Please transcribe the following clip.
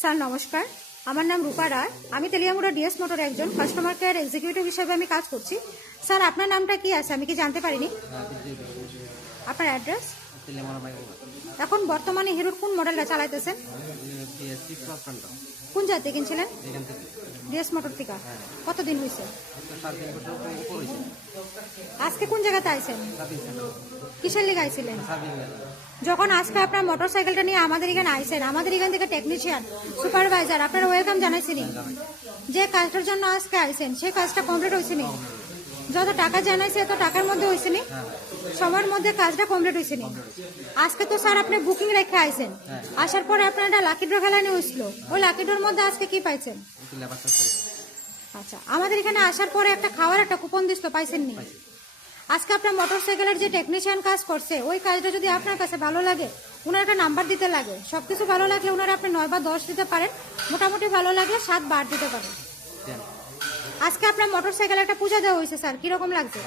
Sir নমস্কার, আমার নাম রূপা রায়। আমি তেলিয়ামুড়া ডিএস মোটর একজন কাস্টমার কেয়ার এক্সিকিউটিভ হিসেবে আমি কাজ করছি। স্যার আপনার নামটা কি আছে আমি কি জানতে পারিনি? আপনার অ্যাড্রেস? এখন বর্তমানে হিরোর কোন মডেলটা চালাইতেছেন? কোন জায়গাতে কিনছিলেন? ডিএস মোটর থেকে। কতদিন হয়েছে? আজকে কোন জায়গাতে আইছেন? কিসের লিগে আইছিলেন? যখন আজকে আপনার মোটর সাইকেলটা নিয়ে আমাদের এখানে আইছেন, আমাদের এখান থেকে টেকনিশিয়ান সুপারভাইজার আপনার ওয়েলকাম জানাইছিনি। যে কাজটার জন্য আজকে আইছেন সেই কাজটা কমপ্লিট হয়েছিনি। যত টাকা জানাইছে এত টাকার মধ্যে হয়েছিনি, সময়ের মধ্যে কাজটা কমপ্লিট হয়েছিনি। আজকে তো স্যার আপনি বুকিং রেখে আইছেন, আসার পরে আপনার একটা লাকি ড্র খেলা নিয়ে হয়েছিল। ওই লাকি ড্রোর মধ্যে আজকে কি পাইছেন? আচ্ছা, আমাদের এখানে আসার পরে একটা খাওয়ার একটা কুপন দিছিল, পাইছেননি? আজকে আপনার মোটরসাইকেলের যে টেকনিশিয়ান কাজ করছে ওই কাজটা যদি আপনার কাছে ভালো লাগে, ওনার একটা নাম্বার দিতে লাগে। সবকিছু ভালো লাগলে ওনারা আপনি 9 বা 10 দিতে পারেন, মোটামুটি ভালো লাগলে 7 বা 8 দিতে পারেন। আজকে আপনার মোটরসাইকেল একটা পূজা দেওয়া হয়েছে স্যার, কিরকম লাগছে?